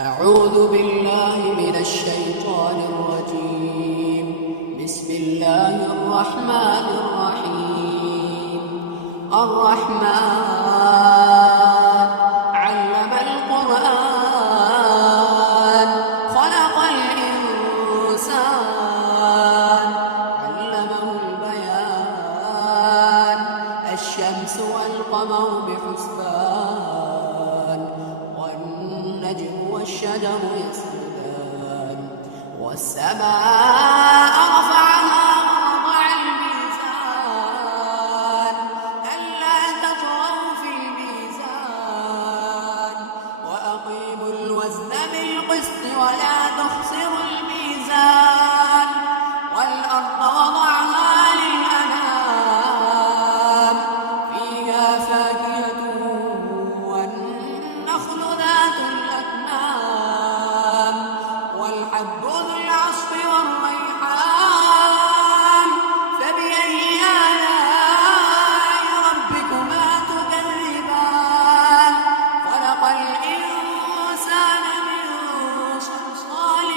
أعوذ بالله من الشيطان الرجيم. بسم الله الرحمن الرحيم. الرحمن علم القرآن خلق الإنسان علمه البيان. الشمس والقمر بحسبان والنجم والشجر يسجدان. والسماء رفعها ووضع الميزان ألا تطغوا في الميزان وأقيموا الوزن بالقسط ولا تخسروا الميزان. والأرض وضعها للأنام فيها فاكهة والنخل ذات الأكمام والحب ذو العصف والريحان. فبأي آلاء ربكما تكذبان. خلق الإنسان من صلصال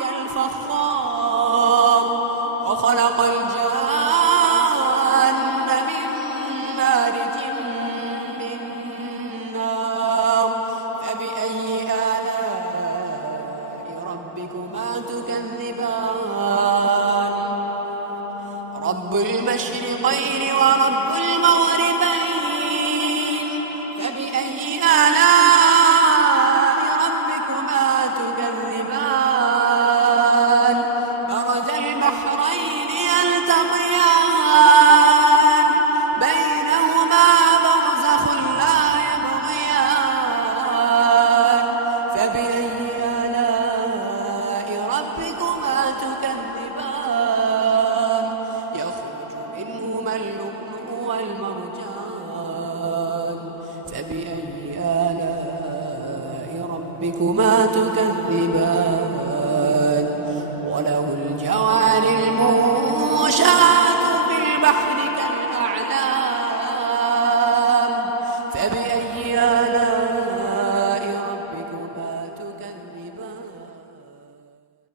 كالفخار وخلق الجان من مارج من نار. فبأي آلاء ربكما تكذبان. رب المشرقين ورب المغربين. فبأي آلاء ربكما تكذبان. مرج البحرين يلتقيان بينهما برزخ لا يبغيان. فبأي آلاء ربكما تكذبان. يخرج منهما اللؤلؤ والمرجان. فبأي آلاء ربكما تكذبان. وله الجوار المنشآت في البحر كالأعلام. فبأي آلاء